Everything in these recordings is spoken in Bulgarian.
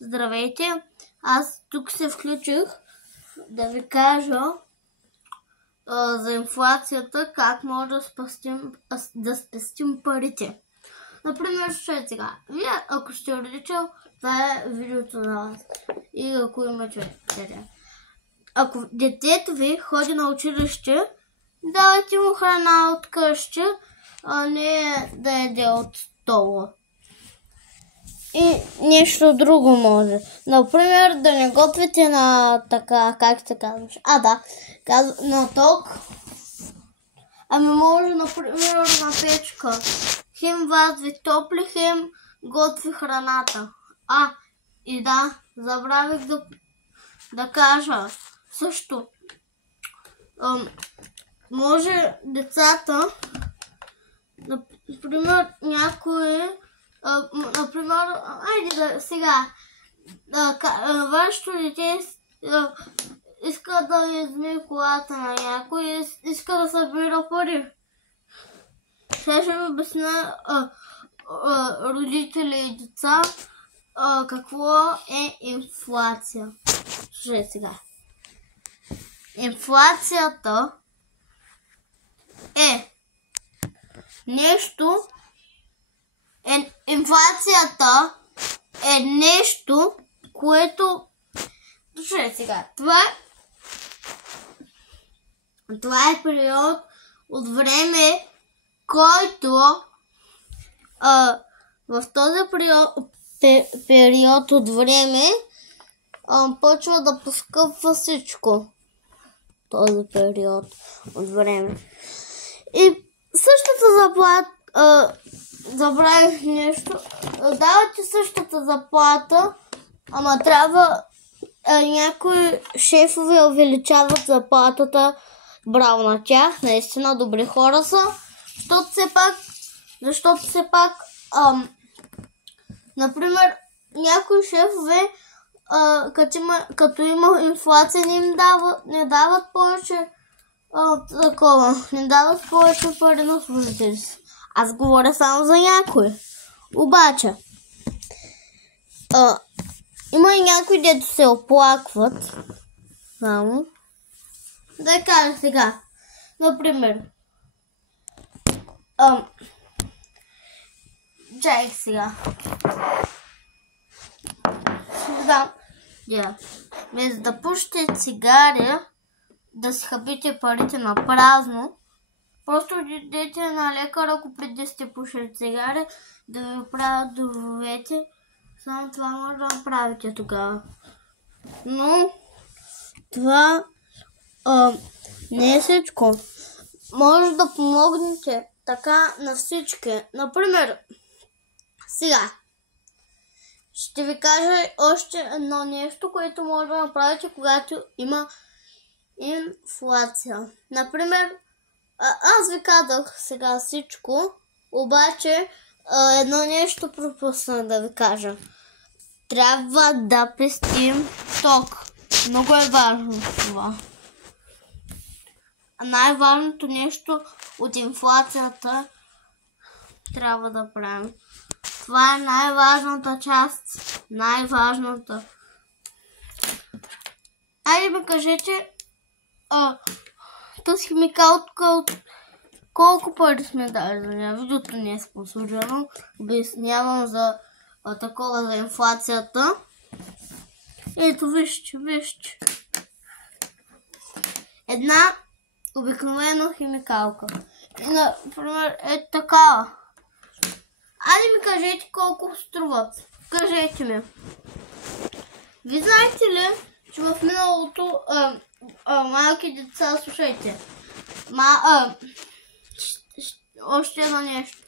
Здравейте! Аз тук се включих да ви кажа за инфлацията, как може да спестим парите. Например, сега. Вие, ако сте родител, това е видеото на вас. И ако имате дете. Ако детето ви ходи на училище, давайте му храна от къщи, а не да яде от стола. И нещо друго може. Например, да не готвите на така, как се казваш? На ток. Ами може, например, на печка. Хем вас ви топли, хем готви храната. И да, забравих да кажа също. Може децата, например, вашето дете иска да измие колата на някой, иска да събира пари. Сега ще ви обясня родители и деца какво е инфлация. Слушай сега. Инфлацията е нещо. Инфлацията е нещо, което... Слушай сега, това е период от време, който в този период от време почва да поскъпва всичко. Този период от време. И същата заплата, забравих нещо, давате същата заплата, ама трябва някои шефове увеличават заплатата, браво на тях, наистина добри хора са, защото все пак, например, някои шефове, като има инфлация, не дават повече не дават повече пари на служители си. Аз говоря само за някои. Обаче, има и някои, дето се оплакват. Само. Да кажа сега. Например, чай сега. Вместо да пушите цигари, да си хабите парите на празно, просто идете на лекар, ако преди сте пушили цигари, да ви правят дробовете. Само това може да направите тогава. Но това не е всичко. Може да помогнете така на всички. Например, сега ще ви кажа още едно нещо, което може да направите, когато има инфлация. Например, аз ви казах сега всичко, обаче едно нещо пропусна да ви кажа. Трябва да пестим ток. Много е важно това. Най-важното нещо от инфлацията трябва да правим. Това е най-важната част. Най-важната. Айде ми кажете, тази химикалка, колко пари сме дали за нея? Видеото не е спонсорирано. Обяснявам за такова за инфлацията. Ето, вижте. Една обикновена химикалка. Например, е такава. Айде ми кажете колко струват. Кажете ми. Ви знаете ли, че в миналото малки деца, слушайте, още едно нещо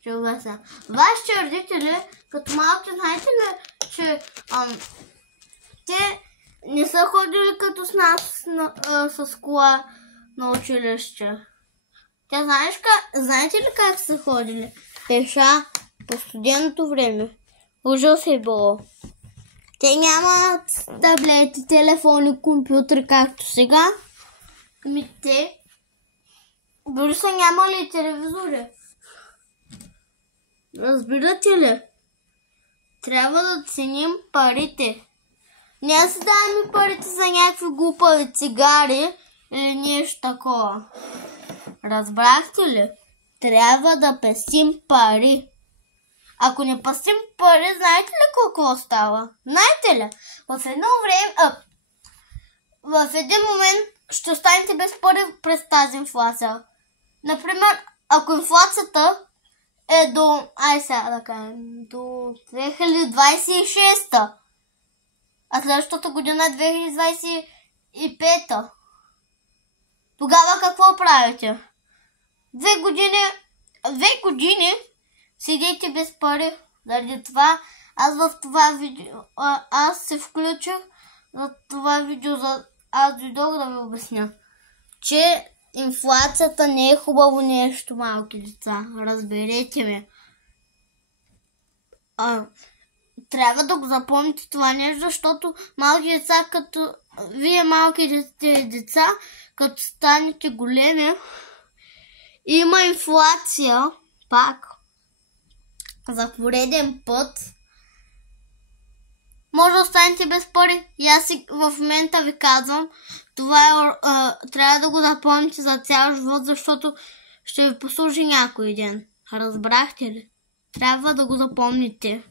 ще обясня. Вашите родители, като малки, знаете ли, че те не са ходили като с нас с кола на училище. Те знаете ли как са ходили? Пеша по студеното време. Ужас е било. Те нямат таблети, телефони, компютри, както сега. Те дори са нямали телевизори. Разбирате ли? Трябва да ценим парите. Не си даваме парите за някакви глупави цигари или нещо такова. Разбрахте ли? Трябва да пестим пари. Ако не пестим пари, знаете ли какво става? Знаете ли? В един момент ще останете без пари през тази инфлация. Например, ако инфлацията е до 2026, а следващата година е 2025. Тогава какво правите? 2 години седите без пари. Заради това аз се включих за това видео, аз дойдох да ви обясня, че инфлацията не е хубаво нещо, малки деца. Разберете ме. Трябва да го запомните това нещо, защото малки деца, вие малките деца, като станете големи, има инфлация, пак, за пореден път, може да останете без пари. И аз в момента ви казвам, това трябва да го запомните за цял живот, защото ще ви послужи някой ден. Разбрахте ли? Трябва да го запомните.